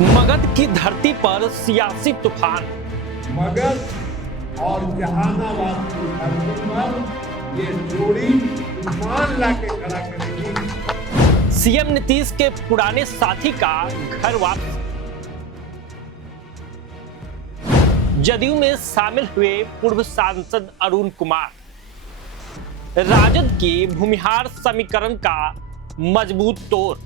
मगध की धरती पर सियासी तूफान। मगध और जहानाबाद की धरती पर ये जोड़ी तूफान लाके खड़ा करेगी। सीएम नीतीश के पुराने साथी का घर वापसी। जदयू में शामिल हुए पूर्व सांसद अरुण कुमार। राजद के भूमिहार समीकरण का मजबूत तोड़।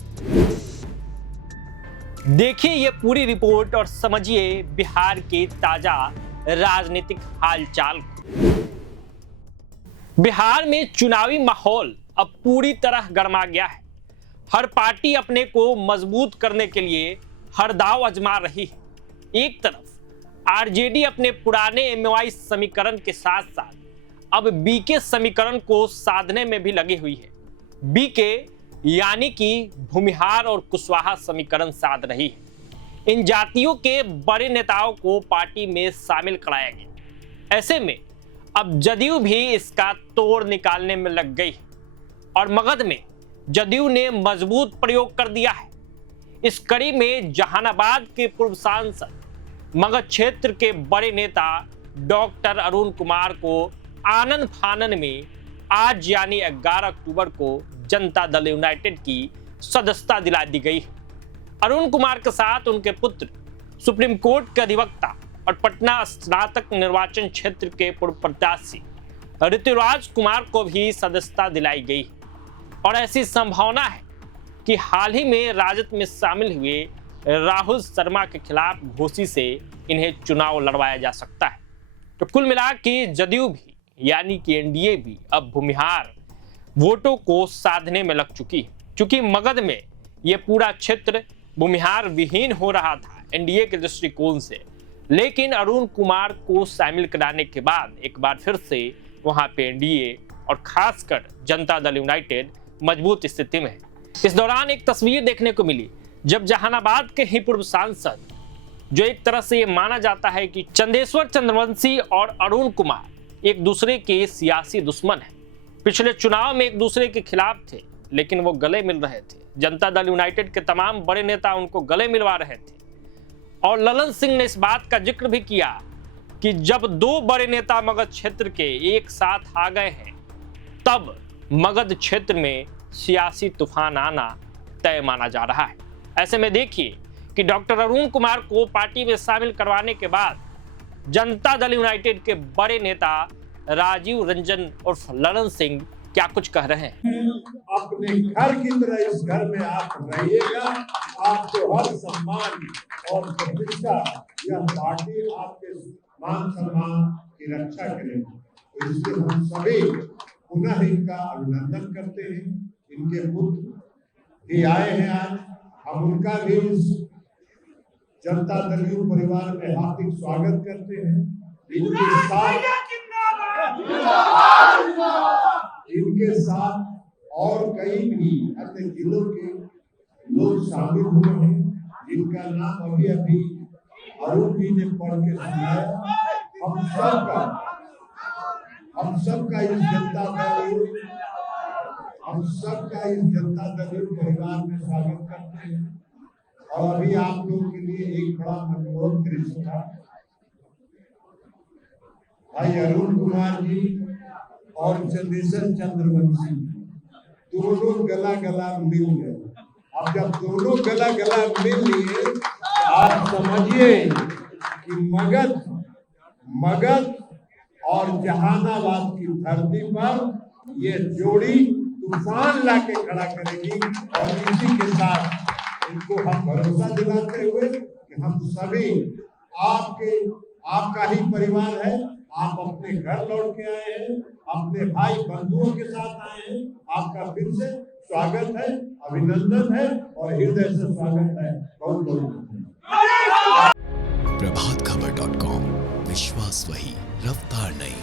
देखिए ये पूरी रिपोर्ट और समझिए बिहार के ताजा राजनीतिक हालचाल। बिहार में चुनावी माहौल अब पूरी तरह गर्मा गया है। हर पार्टी अपने को मजबूत करने के लिए हर दांव आजमा रही है। एक तरफ आरजेडी अपने पुराने एमवाई समीकरण के साथ साथ अब बीके समीकरण को साधने में भी लगी हुई है। बीके यानी कि भूमिहार और कुशवाहा समीकरण साध रही है। इन जातियों के बड़े नेताओं को पार्टी में शामिल कराया गया। ऐसे में अब जदयू भी इसका तोड़ निकालने में लग गई और मगध में जदयू ने मजबूत प्रयोग कर दिया है। इस कड़ी में जहानाबाद के पूर्व सांसद मगध क्षेत्र के बड़े नेता डॉक्टर अरुण कुमार को आनन फानन में आज यानी 11 अक्टूबर को जनता दल यूनाइटेड की सदस्यता दिला दी गई। अरुण कुमार के साथ उनके पुत्र सुप्रीम कोर्ट के अधिवक्ता और पटना स्नातक निर्वाचन क्षेत्र के पूर्व प्रत्याशी ऋतुराज कुमार को भी सदस्यता दिलाई गई। और ऐसी संभावना है कि हाल ही में राजद में शामिल हुए राहुल शर्मा के खिलाफ घोषी से इन्हें चुनाव लड़वाया जा सकता है। तो कुल मिला के जदयू भी यानी कि एनडीए भी अब भूमिहार वोटों को साधने में लग चुकी है। चूंकि मगध में यह पूरा क्षेत्र भूमिहार विहीन हो रहा था एनडीए के दृष्टिकोण से, लेकिन अरुण कुमार को शामिल कराने के बाद एक बार फिर से वहां पे एनडीए और खासकर जनता दल यूनाइटेड मजबूत स्थिति में है। इस दौरान एक तस्वीर देखने को मिली जब जहानाबाद के ही पूर्व सांसद, जो एक तरह से ये माना जाता है कि चंदेश्वर चंद्रवंशी और अरुण कुमार एक दूसरे के सियासी दुश्मन हैं। पिछले चुनाव में एक दूसरे के खिलाफ थे लेकिन वो गले मिल रहे थे। जनता दल यूनाइटेड के तमाम बड़े नेता उनको गले मिलवा रहे थे। और ललन सिंह ने इस बात का जिक्र भी किया कि जब दो बड़े नेता मगध क्षेत्र के एक साथ आ गए हैं तब मगध क्षेत्र में सियासी तूफान आना तय माना जा रहा है। ऐसे में देखिए कि डॉक्टर अरुण कुमार को पार्टी में शामिल करवाने के बाद जनता दल यूनाइटेड के बड़े नेता राजीव रंजन उर्फ ललन सिंह क्या कुछ कह रहे हैं। अपने घर की तरह इस घर में आप रहिएगा। आपको हर सम्मान और प्रतिष्ठा यह पार्टी आपके मान सम्मान की रक्षा करेगी। तो इसलिए हम सभी पुनः इनका अभिनंदन करते हैं। इनके पुत्र भी आए हैं आज, हम उनका भी इस जनता दल परिवार में हार्दिक स्वागत करते हैं। इनके साथ और कई भी अन्य जिलों के लोग शामिल हुए हैं जिनका नाम अभी अभी अरुण जी ने पढ़ के सुनाया। हम सबका इस जनता दल परिवार में स्वागत करते हैं। और अभी आप लोगों के लिए एक बड़ा मनोरम दृश्य था। भाई अरुण कुमार जी और चंदेश्वर चंद्रवंशी दोनों गला गला मिल गए। अब जब दोनों गला गला मिल लिए आप समझिए कि मगध और जहानाबाद की धरती पर ये जोड़ी तूफान लाके खड़ा करेगी। और इसी के साथ इनको हम भरोसा दिलाते हुए कि हम सभी आपका ही परिवार है। आप अपने घर लौट के आए हैं, अपने भाई बंधुओं के साथ आए हैं। आपका फिर से स्वागत है, अभिनंदन है और हृदय से स्वागत है। बहुत बहुत प्रभातखबर.com, विश्वास वही, रफ्तार नहीं।